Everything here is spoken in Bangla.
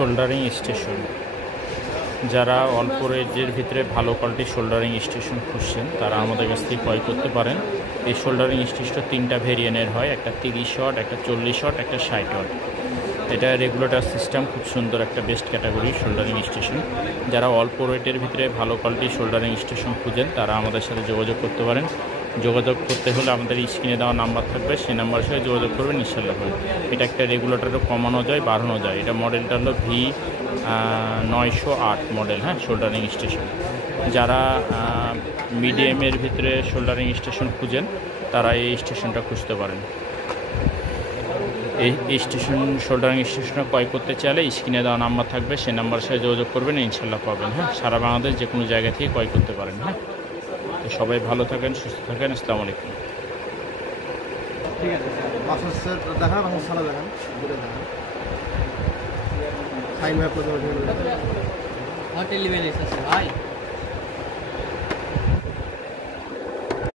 Soldering station. যারা অল্প রেঞ্জের ভিতরে ভালো কোয়ালিটির শোল্ডারিং স্টেশন খুঁজছেন তারা আমাদের কাছ থেকে ক্রয় করতে পারেন। এই শোল্ডারিং স্টেশনটা 3টা ভেরিয়েন্টের হয়, একটা 30 ওয়াট, একটা 40 ওয়াট, একটা 60 ওয়াট। এটা রেগুলেটর সিস্টেম, খুব সুন্দর একটা বেস্ট ক্যাটাগরি শোল্ডারিং স্টেশন। যারা অল্প রেটের ভিতরে ভালো কোয়ালিটির শোল্ডারিং স্টেশন খুঁজেন তারা আমাদের সাথে যোগাযোগ করতে পারেন। যোগাযোগ করতে হলে আমাদের স্ক্রিনে দেওয়া নাম্বার থাকবে, সেই নাম্বারের সাথে যোগাযোগ করবেন, ইনশাল্লাহ হবে। এটা একটা রেগুলেটরও কমানো যায়, বাড়ানো যায়। এটা মডেলটা হলো V908 মডেল, হ্যাঁ, শোল্ডারিং স্টেশন। যারা মিডিয়ামের ভিতরে শোল্ডারিং স্টেশন খুঁজেন তারা এই স্টেশনটা খুঁজতে পারেন। এই স্টেশন শোল্ডারিং স্টেশনটা ক্রয় করতে চাইলে স্ক্রিনে দেওয়া নাম্বার থাকবে, সেই নাম্বারের সাথে যোগাযোগ করবেন, ইনশাল্লাহ পাবেন। হ্যাঁ, সারা বাংলাদেশ যে কোনো জায়গা থেকে ক্রয় করতে পারেন। হ্যাঁ, তো সবাই ভালো থাকেন, সুস্থ থাকেন। আসসালামু আলাইকুম। ঠিক আছে, দেখান, আমার সারা দেখান, সাইন ভাই প্রথমে হোটেল লেভেল এসেছে ভাই।